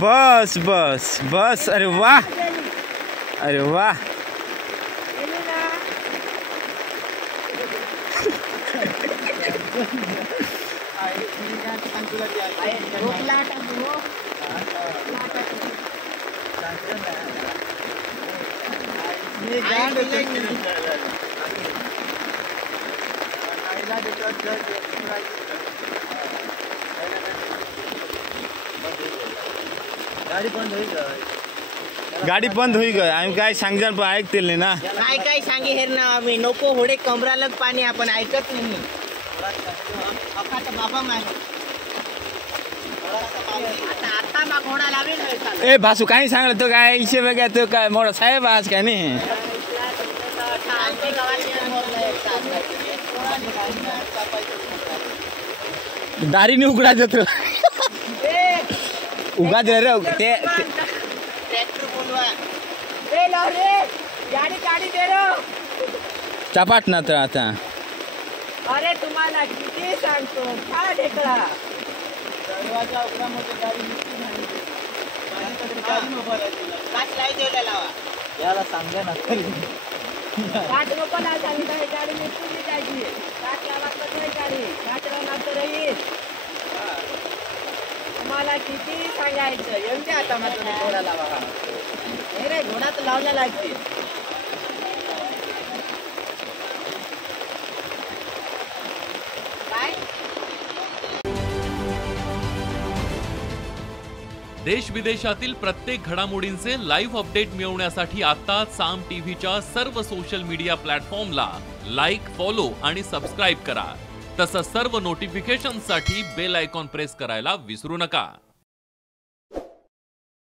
बस बस बस, अरे वाह, अरे वाह. गाडी बंद होई गय. आम्ही काय सांगजान पण ऐकतील नाही ना. काय सांगे हेर ना आम्ही नको होडे कमरालग पाणी आपण ऐकत नाही. बाबा आता मा घोडा लावेल. ए भासू काही सांगलं तो काय इशे बघा तो काय मोठा साहेब आज काय नाही. दारी नहीं उगड़ा जातो. उगा दे रे ते ट्रॅक्टर बोलवा. ए लाव रे गाडी गाडी दे रो. चपाट ना तर आता. अरे तुम्हाला किती सांगतो काय ढेकळा. दरवाजा उघडा मध्ये गाडी निघती नाही. काच लाई देवला लावा. याला सांगा ना तरी. काच नको ना सांगितलं गाडी निघून जायची. काच लावा तर नाही गाडी. काच लावणार तर राहील. तुम्हाला किती सांगायचं एवढे आता मग तुम्ही घोडा लावा. रे घोडा तर लावला लागते. देश विदेशातील प्रत्येक घडामोडींचे लाईव्ह अपडेट मिळवण्यासाठी आता साम टीव्हीच्या सर्व सोशल मीडिया प्लॅटफॉर्मला लाईक, फॉलो आणि सबस्क्राईब करा. तसंच सर्व नोटिफिकेशनसाठी बेल आयकॉन प्रेस करायला विसरू नका.